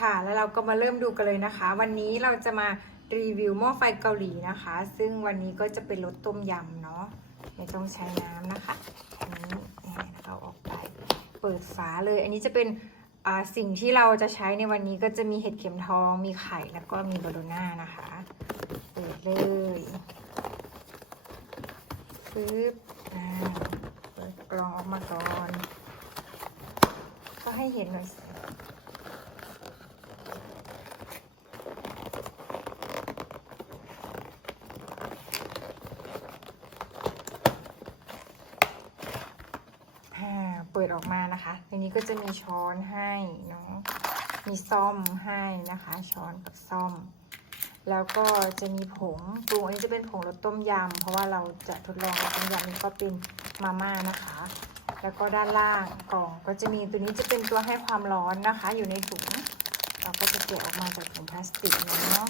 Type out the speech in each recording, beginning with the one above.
ค่ะ แล้วเราก็มาเริ่มดูกันเลยนะคะ วันนี้เราจะมารีวิวหม้อไฟเกาหลีนะคะ ซึ่งวันนี้ก็จะเป็นรสต้มยำเนาะไม่ต้องใช้น้ำนะคะอันนี้เราออกไปเปิดฝาเลย อันนี้จะเป็นสิ่งที่เราจะใช้ในวันนี้ก็จะมีเห็ดเข็มทอง มีไข่แล้วก็มีบาโลน่านะคะเปิดเลยปึ๊บอ่าเปิดกรองออกมาก่อน ก็ให้เห็นหน่อยสิ อ่าเปิ ดออกมานะคะในนี้ก็จะมีช้อนให้เนาะมีซ่อมให้นะคะ ช้อนกับซ่อม แล้วก็จะมีผงปรุงอันนี้จะเป็นผงรสต้มยำเพราะว่าเราจะทดลองรสต้มยำนี่ก็เป็นมาม่านะคะ แล้วก็ด้านล่างกล่องก็จะมีตัวนี้จะเป็นตัวให้ความร้อนนะคะ อยู่ในถุง เราก็จะเก็บออกมาจากถุงพลาสติกเนาะ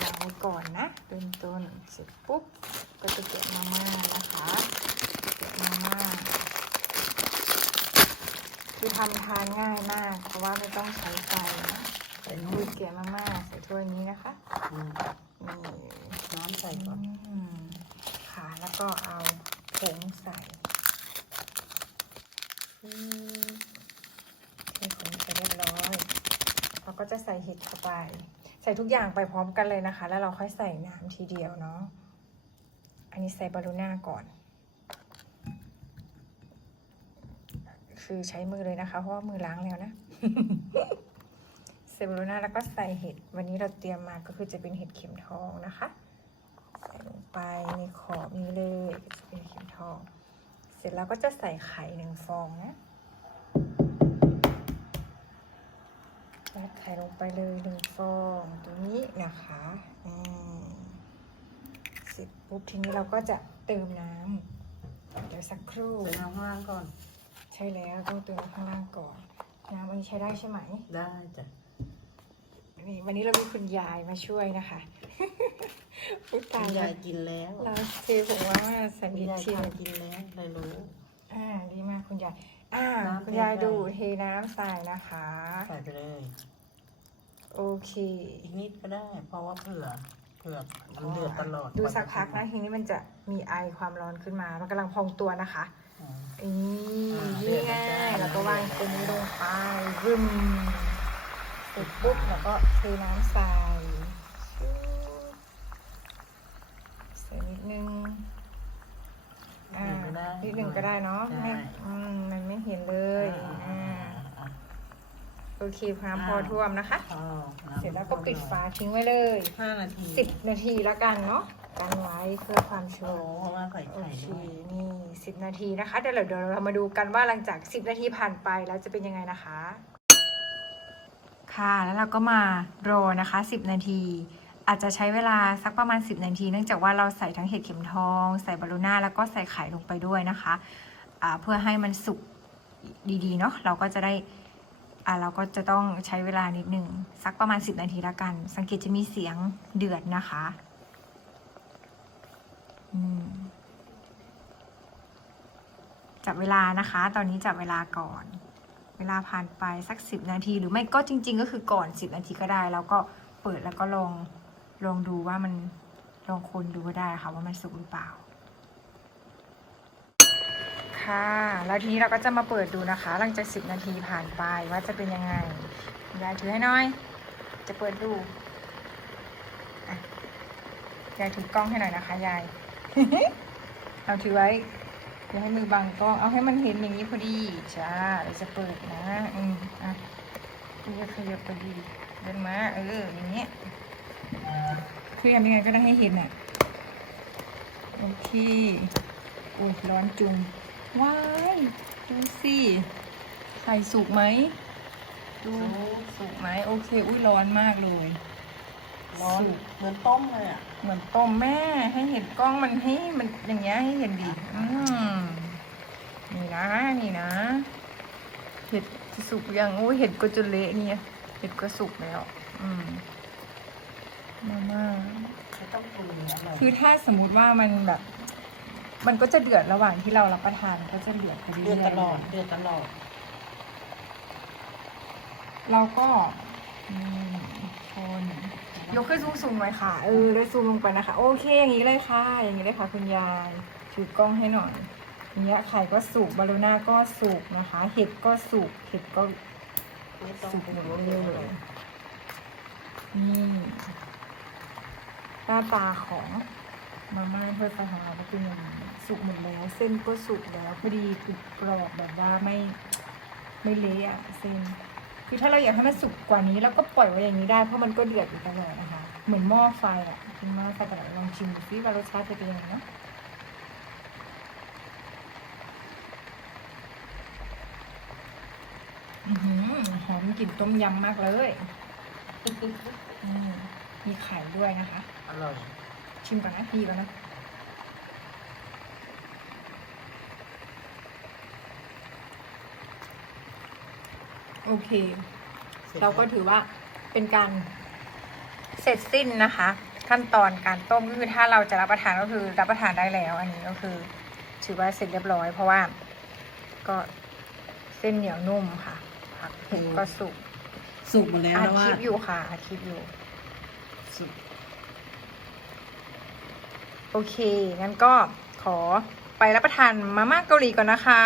วางไว้ก่อนนะเริ่มต้นเสร็จปุ๊บก็จะเก็บมาม่านะคะเก็บมาม่า คือทำทานง่ายมาก เพราะว่าไม่ต้องใช้ไฟนะใส่คืนุ่อนเกลี่ยมาม่าใส่ถ้วยนี้นะคะอืมนี่น้ำใส่ก่อนอืมค่ะแล้วก็เอาผงใส่อืมเทผงใส่เรียบร้อยเราก็จะใส่เห็ดเข้าไป ใส่ทุกอย่างไปพร้อมกันเลยนะคะ แล้วเราค่อยใส่น้ำทีเดียวเนาะอันนี้ใส่บาลูน่าก่อน คือใช้มือเลยนะคะ เพราะว่ามือล้างแล้วนะเซบาโรนาแล้วก็ใส่เห็ด วันนี้เราเตรียมมาก็คือจะเป็นเห็ดเข็มทองนะคะ ใส่ลงไปในขอบนี้เลยจะเป็นเข็มทอง เสร็จแล้วก็จะใส่ไข่หนึ่งฟองนะยัดไข่ลงไปเลยหนึ่งฟองตรงนี้นะคะอืมเสร็จปุ๊บทีนี้เราก็จะเติมน้ำเดี๋ยวสักครู่ใส่น้ำข้างล่างก่อน ใช่แล้วต้องเติมข้างล่างก่อนน้ำอันนี้ใช้ได้ใช่ไหม ได้จ้ะนี่วันนี้เรามีคุณยายมาช่วยนะคะพูดคุตายณแล้ยายวกินแล้วเราเทผมว่าแซนคุด์ณวิชยายชิมทำกินแล้วเลยรู้อ่าดีมากคุณยายอ่าน้ำคุณยายเทใส่ดูเทน้ำใส่นะคะ ใส่ไปเลยโอเค อีกนิดก็ได้ เพราะว่าเผื่อเผื่อมันเดือดตลอด ดูสักพักนะทีนี้มันจะมีไอความร้อนขึ้นมา มันกำลังพองตัวนะคะ อืมนี่อ่านี่ไงเดือดแล้วจ้าแล้วก็วางตัวนี้ลงไปรึมเสร็จปุ๊บแล้วก็เทน้ำใส่ชูใส่นิดนึงอ่านิดหนึ่งก็ได้เนาะไม่อืมมันไม่เห็นเลยอ่าอ่าโอเคน้ำพอท่วมนะคะอ๋อน้ำเสร็จแล้วก็ปิดฝาทิ้งไว้เลยห้านาทีสิบนาทีแล้วกันเนาะ กันไว้เพื่อความชัโอ้วร์เพราะว่าใส่โอไข่เคด้วยนี่สิบนาทีนะคะเดี๋ยวเราเดี๋ยวเรามาดูกันว่าหลังจากสิบนาทีผ่านไปแล้วจะเป็นยังไงนะคะ ค่ะแล้วเราก็มารอนะคะสิบนาที อาจจะใช้เวลาสักประมาณ 10 นาที เนื่องจากว่าเราใส่ทั้งเห็ดเข็มทอง ใส่บาลูน่าแล้วก็ใส่ไข่ลงไปด้วยนะคะอ่าเพื่อให้มันสุกดีๆเนาะเราก็จะได้อ่าเราก็จะต้องใช้เวลานิดหนึ่งสักประมาณ 10 นาทีแล้วกัน สังเกตจะมีเสียงเดือดนะคะอืม จับเวลานะคะ ตอนนี้จับเวลาก่อน เวลาผ่านไปสัก10นาที หรือไม่ก็จริง ๆ ก็คือก่อน10นาทีก็ได้ แล้วก็เปิดแล้วก็ลองลองดูว่ามันลองคนดูก็ได้ค่ะว่ามันสุกหรือเปล่า ค่ะ แล้วทีนี้เราก็จะมาเปิดดูนะคะ หลังจาก10นาทีผ่านไปว่าจะเป็นยังไงยายถือให้น่อย จะเปิดดูยายถือกล้องให้หน่อยนะคะยาย เอาถือไว้อย่าให้มือบังกล้อง เอาให้มันเห็นอย่างนี้พอดี จ้าเดี๋ยวจะเปิดนะ อืมอะคุณจะขยับพอดีเดินมาเอออย่างเงี้ยคือทำยังไงก็ได้ให้เห็นอะ โอเคโอ้ยร้อนจุง ว้ายดูสิไข่สุกไหม ดูสุกไหม โอเค อุ้ยร้อนมากเลย ร้อนสุกเหมือนต้มเลยอะเหมือนต้มแม่ให้เห็นกล้องมันให้มันอย่างเงี้ยให้เห็นดีอืมนี่นะนี่นะ เห็ดสุกยังโอ้ยเห็ดก็จะเละเนี่ยเห็ดก็สุกแล้ว อืมมาม่าไม่ต้องปรุงอะไรคือถ้าสมมุติว่ามันแบบ มันก็จะเดือดระหว่างที่เรารับประทานก็จะเดือดไปเรื่เดืออยดๆตลอดเดือดตลอด เราก็นี่คน ยกขึ้นสูงสูงๆหน่อยค่ะ เออเลยซูมลงไปนะคะ โอเคอย่างนี้เลยค่ะ อย่างนี้เลยค่ะ คุณยายถือกล้องให้หน่อยอย่างเงี้ยไข่ก็สุกบาลูน่าก็สุกนะคะ เห็ดก็สุกเห็ดก็ไม่ต้องสุกหมดเลยนี่หน้าตาของมาม่าถ้วยไฟของเราก็เป็นอย่างนี้สุกหมดแล้ว เส้นก็สุกแล้วพอดีกรุบกรอบแบบว่าไม่ไม่เละอะเส้น คือถ้าเราอยากให้มันสุกกว่านี้เราก็ปล่อยไว้อย่างนี้ได้เพราะมันก็เดือดอยู่ตลอดนะคะ เหมือนหม้อไฟอะเป็นหม้อไฟตลอดลองชิมดูซิว่ารสชาติจะเป็นยังไงเนาะอื้อหือหอมกลิ่นต้มยำมากเลยอืมมีไข่ด้วยนะคะ อร่อย ชิมก่อนนะพี่ก่อนนะ โอเค เราก็ถือว่าเป็นการเสร็จสิ้นนะคะ ขั้นตอนการต้มก็คือถ้าเราจะรับประทานก็คือรับประทานได้แล้ว อันนี้ก็คือ ถือว่าเสร็จเรียบร้อย เพราะว่าก็เส้นเหนียวนุ่มค่ะผักเห็ดก็สุกสุกหมดแล้วอัดแล้วว่าคลิปอยู่ค่ะอัดคลิปอยู่สุกโอเค งั้นก็ขอไปรับประทานมาม่าเกาหลีก่อนนะคะ